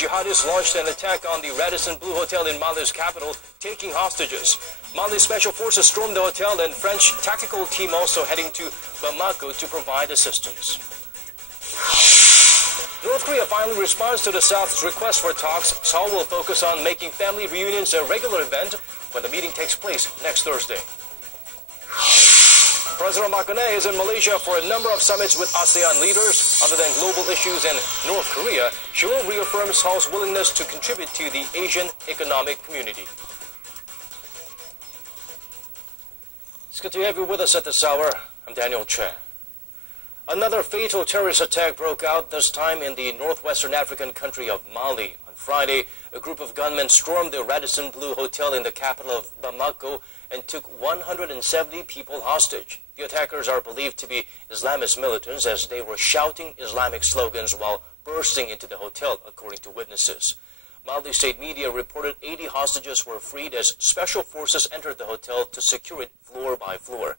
Jihadists launched an attack on the Radisson Blu Hotel in Mali's capital, taking hostages. Mali special forces stormed the hotel, and French tactical team also heading to Bamako to provide assistance. North Korea finally responds to the South's request for talks. Seoul will focus on making family reunions a regular event when the meeting takes place next Thursday. President Park Geun-hye is in Malaysia for a number of summits with ASEAN leaders. Other than global issues and North Korea, she will reaffirm Seoul's willingness to contribute to the Asian economic community. It's good to have you with us at this hour. I'm Daniel Chen. Another fatal terrorist attack broke out, this time in the northwestern African country of Mali. On Friday, a group of gunmen stormed the Radisson Blu Hotel in the capital of Bamako and took 170 people hostage. The attackers are believed to be Islamist militants, as they were shouting Islamic slogans while bursting into the hotel, according to witnesses. Mali state media reported 80 hostages were freed as special forces entered the hotel to secure it floor by floor.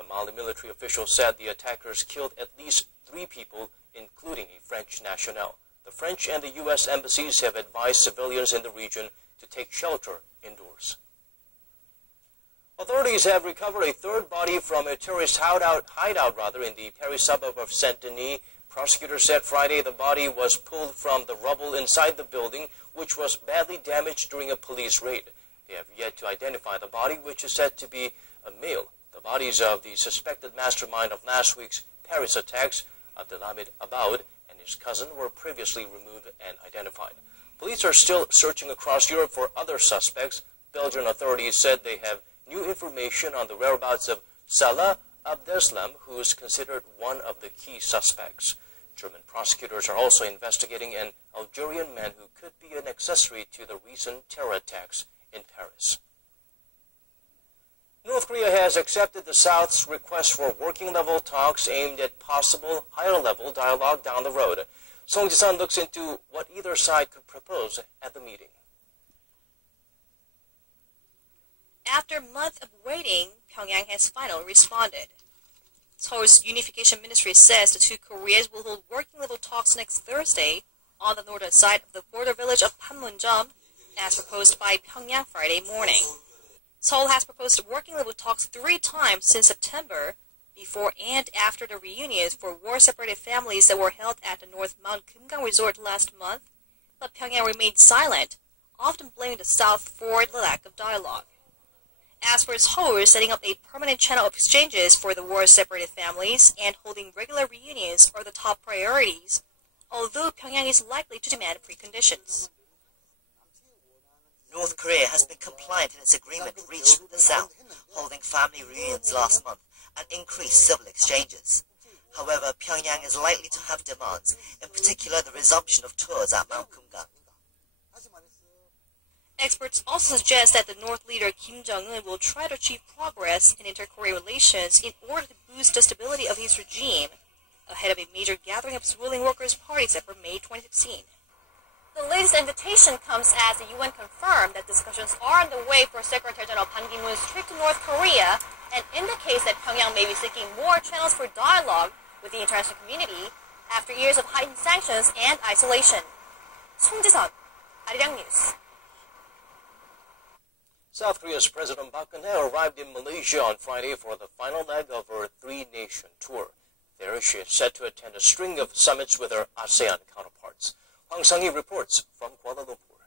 A Mali military official said the attackers killed at least 3 people, including a French national. The French and the U.S. embassies have advised civilians in the region to take shelter indoors. Authorities have recovered a third body from a terrorist hideout in the Paris suburb of Saint-Denis. Prosecutors said Friday the body was pulled from the rubble inside the building, which was badly damaged during a police raid. They have yet to identify the body, which is said to be a male. The bodies of the suspected mastermind of last week's Paris attacks, Abdelhamid Aboud, and his cousin were previously removed and identified. Police are still searching across Europe for other suspects. Belgian authorities said they have new information on the whereabouts of Salah Abdeslam, who is considered one of the key suspects. German prosecutors are also investigating an Algerian man who could be an accessory to the recent terror attacks in Paris. North Korea has accepted the South's request for working-level talks aimed at possible higher-level dialogue down the road. Song Ji-sun looks into what either side could propose at the meeting. After a month of waiting, Pyongyang has finally responded. Seoul's Unification Ministry says the two Koreas will hold working-level talks next Thursday on the northern side of the border village of Panmunjom, as proposed by Pyongyang Friday morning. Seoul has proposed working-level talks 3 times since September, before and after the reunions for war-separated families that were held at the North Mount Kumgang Resort last month, but Pyongyang remained silent, often blaming the South for the lack of dialogue. As for Seoul setting up a permanent channel of exchanges for the war-separated families and holding regular reunions are the top priorities, although Pyongyang is likely to demand preconditions. North Korea has been compliant in its agreement reached with the South, holding family reunions last month and increased civil exchanges. However, Pyongyang is likely to have demands, in particular the resumption of tours at Mount Kumgang. Experts also suggest that the North leader Kim Jong-un will try to achieve progress in inter-Korean relations in order to boost the stability of his regime, ahead of a major gathering of his ruling workers' party set for May 2016. The latest invitation comes as the UN confirmed that discussions are underway for Secretary General Ban Ki-moon's trip to North Korea and indicates that Pyongyang may be seeking more channels for dialogue with the international community after years of heightened sanctions and isolation. Song Ji-sun, Arirang News. South Korea's President Park Geun-hye arrived in Malaysia on Friday for the final leg of her 3-nation tour. There she is set to attend a string of summits with her ASEAN counterparts. Hwang Sang-hee reports from Kuala Lumpur.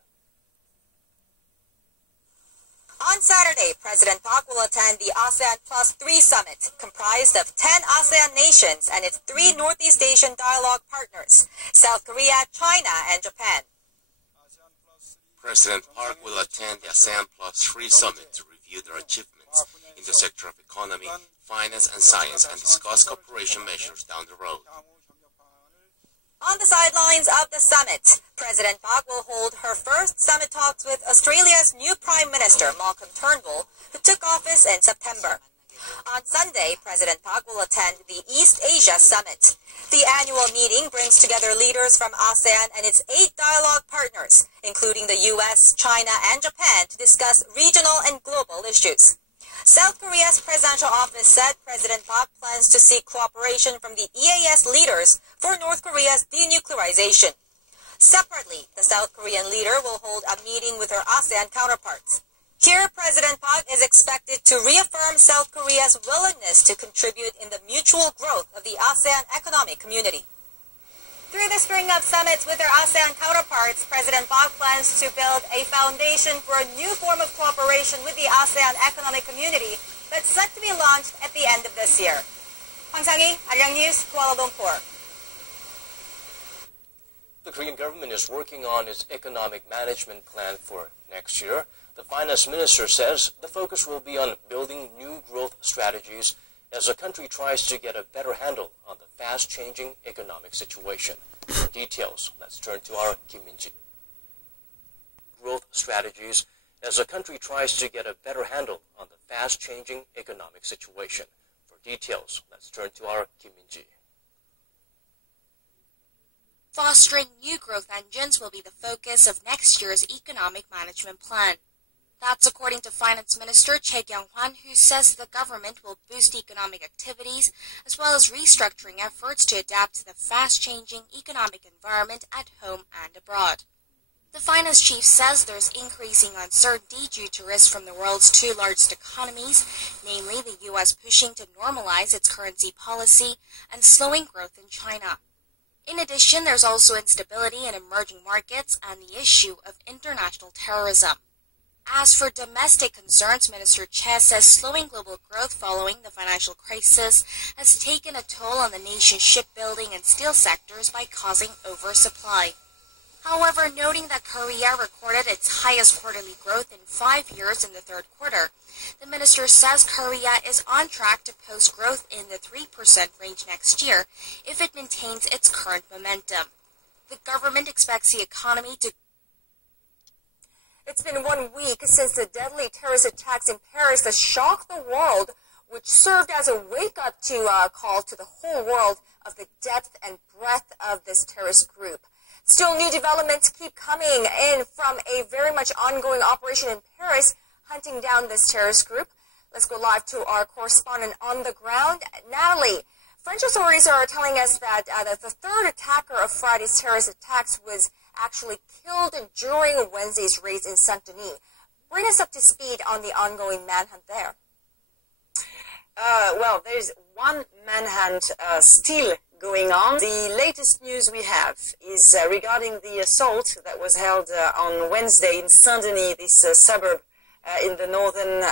On Saturday, President Park will attend the ASEAN Plus 3 summit, comprised of 10 ASEAN nations and its 3 Northeast Asian dialogue partners, South Korea, China, and Japan. President Park will attend the ASEAN Plus 3 summit to review their achievements in the sector of economy, finance, and science and discuss cooperation measures down the road. On the sidelines of the summit, President Park will hold her first summit talks with Australia's new Prime Minister, Malcolm Turnbull, who took office in September. On Sunday, President Park will attend the East Asia Summit. The annual meeting brings together leaders from ASEAN and its 8 dialogue partners, including the U.S., China, and Japan, to discuss regional and global issues. South Korea's presidential office said President Park plans to seek cooperation from the EAS leaders for North Korea's denuclearization. Separately, the South Korean leader will hold a meeting with her ASEAN counterparts. Here, President Park is expected to reaffirm South Korea's willingness to contribute in the mutual growth of the ASEAN economic community. Through the string of summits with her ASEAN counterparts, President Park plans to build a foundation for a new form of cooperation with the ASEAN economic community that's set to be launched at the end of this year. Hwang Sang-hee, Arirang News, Kuala Lumpur. The Korean government is working on its economic management plan for next year. The finance minister says the focus will be on building new growth strategies as the country tries to get a better handle on the fast-changing economic situation. For details, let's turn to our Kim Min-ji. Growth strategies as the country tries to get a better handle on the fast-changing economic situation. For details, let's turn to our Kim Min-ji. Fostering new growth engines will be the focus of next year's economic management plan. That's according to Finance Minister Choi Kyung-hwan, who says the government will boost economic activities as well as restructuring efforts to adapt to the fast-changing economic environment at home and abroad. The finance chief says there's increasing uncertainty due to risks from the world's two largest economies, namely the U.S. pushing to normalize its currency policy and slowing growth in China. In addition, there's also instability in emerging markets and the issue of international terrorism. As for domestic concerns, Minister Che says slowing global growth following the financial crisis has taken a toll on the nation's shipbuilding and steel sectors by causing oversupply. However, noting that Korea recorded its highest quarterly growth in 5 years in the third quarter, the minister says Korea is on track to post growth in the 3% range next year if it maintains its current momentum. The government expects the economy to... It's been 1 week since the deadly terrorist attacks in Paris that shocked the world, which served as a wake-up call to the whole world of the depth and breadth of this terrorist group. Still, new developments keep coming in from a very much ongoing operation in Paris, hunting down this terrorist group. Let's go live to our correspondent on the ground, Natalie. French authorities are telling us that the third attacker of Friday's terrorist attacks was actually killed during Wednesday's raids in Saint-Denis. Bring us up to speed on the ongoing manhunt there. Well, there's one manhunt still going on. The latest news we have is regarding the assault that was held on Wednesday in Saint-Denis, this suburb in the northern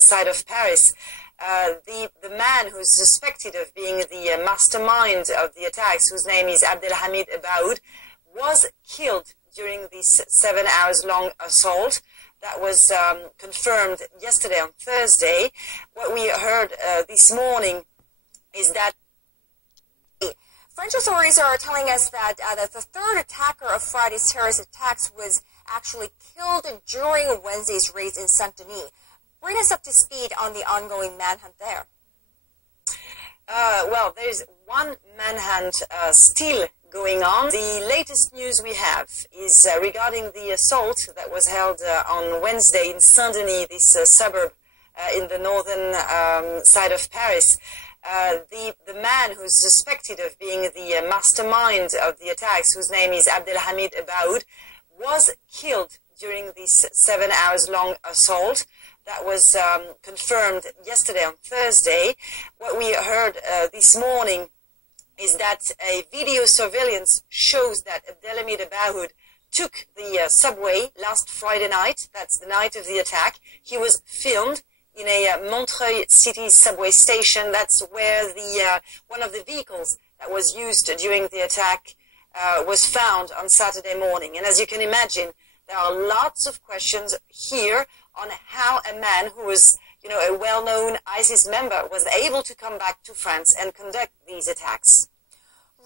side of Paris. The man who's suspected of being the mastermind of the attacks, whose name is Abdelhamid Ebaoud, was killed during this 7 hours long assault. That was confirmed yesterday on Thursday. What we heard this morning is that French authorities are telling us that the third attacker of Friday's terrorist attacks was actually killed during Wednesday's raids in Saint-Denis. Bring us up to speed on the ongoing manhunt there. Well, there's one manhunt still going on. The latest news we have is regarding the assault that was held on Wednesday in Saint-Denis, this suburb in the northern side of Paris. The man who's suspected of being the mastermind of the attacks, whose name is Abdelhamid Ebaoud, was killed during this 7 hours long assault. That was confirmed yesterday on Thursday. What we heard this morning is that a video surveillance shows that Abdelhamid Ebaoud took the subway last Friday night. That's the night of the attack. He was filmed in a Montreuil city subway station. That's where the one of the vehicles that was used during the attack was found on Saturday morning. And as you can imagine, there are lots of questions here on how a man who was, a well-known ISIS member was able to come back to France and conduct these attacks.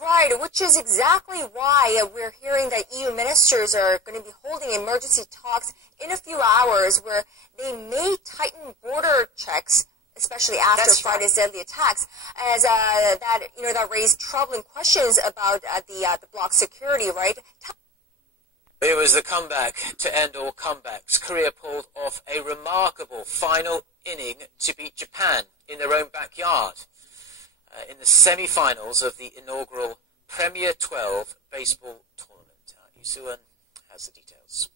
Right, which is exactly why we're hearing that EU ministers are going to be holding emergency talks in a few hours where they may tighten border checks, especially after Friday's deadly attacks, as that raised troubling questions about the bloc security, right? It was the comeback to end all comebacks. Korea pulled off a remarkable final inning to beat Japan in their own backyard in the semi-finals of the inaugural Premier 12 baseball tournament. Lee-Suan has the details.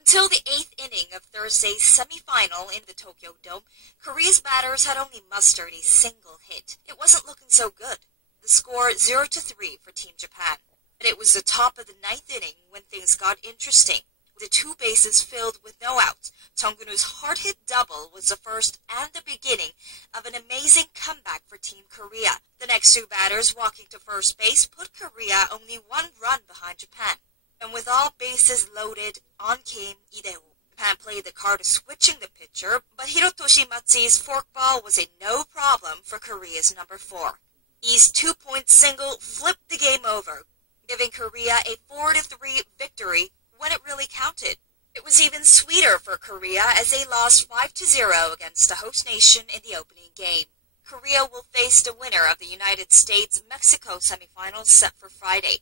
Until the 8th inning of Thursday's semi-final in the Tokyo Dome, Korea's batters had only mustered a single hit. It wasn't looking so good. The score 0-3 for Team Japan. But it was the top of the 9th inning when things got interesting. With the 2 bases filled with no outs, Jung-Gun-Woo's hard-hit double was the first and the beginning of an amazing comeback for Team Korea. The next 2 batters walking to first base put Korea only 1 run behind Japan. And with all bases loaded, on came Lee-Dae-ho. Japan played the card of switching the pitcher, but Hirotoshi Matsui's forkball was a no problem for Korea's number 4. Lee's 2-point single flipped the game over, giving Korea a 4-3 victory when it really counted. It was even sweeter for Korea as they lost 5-0 against the host nation in the opening game. Korea will face the winner of the United States-Mexico semifinals set for Friday.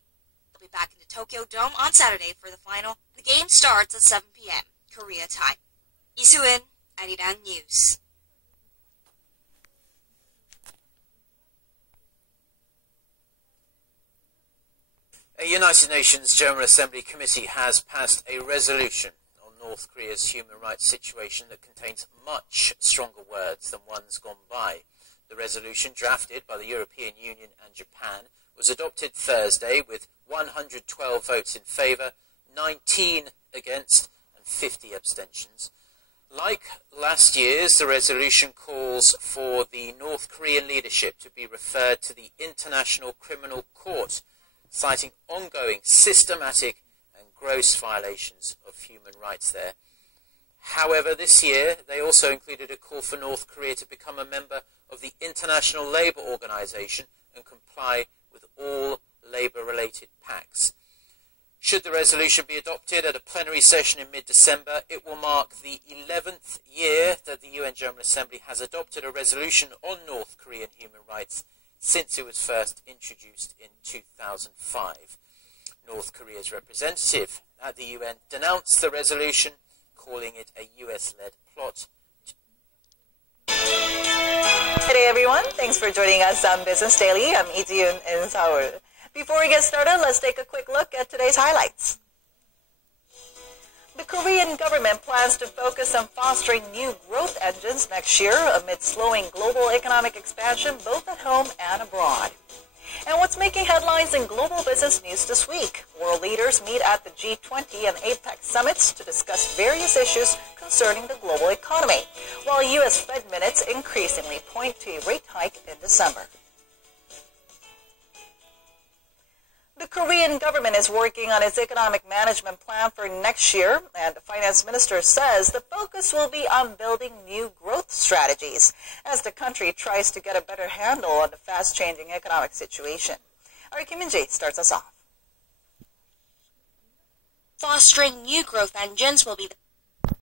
They'll be back in the Tokyo Dome on Saturday for the final. The game starts at 7 p.m. Korea time. Lee-Suan, Arirang News. A United Nations General Assembly committee has passed a resolution on North Korea's human rights situation that contains much stronger words than ones gone by. The resolution, drafted by the European Union and Japan, was adopted Thursday with 112 votes in favour, 19 against and 50 abstentions. Like last year's, the resolution calls for the North Korean leadership to be referred to the International Criminal Court, citing ongoing systematic and gross violations of human rights there. However, this year, they also included a call for North Korea to become a member of the International Labour Organization and comply with all labour-related pacts. Should the resolution be adopted at a plenary session in mid-December, it will mark the 11th year that the UN General Assembly has adopted a resolution on North Korean human rights since it was first introduced in 2005. North Korea's representative at the UN denounced the resolution, calling it a US-led plot. Hey everyone, thanks for joining us on Business Daily. I'm Lee Ji-yoon in Seoul. Before we get started, let's take a quick look at today's highlights. The Korean government plans to focus on fostering new growth engines next year amid slowing global economic expansion both at home and abroad. And what's making headlines in global business news this week? World leaders meet at the G20 and APEC summits to discuss various issues concerning the global economy, while U.S. Fed minutes increasingly point to a rate hike in December. The Korean government is working on its economic management plan for next year, and the finance minister says the focus will be on building new growth strategies as the country tries to get a better handle on the fast-changing economic situation. Our Kim Min-ji starts us off. Fostering new growth engines will be the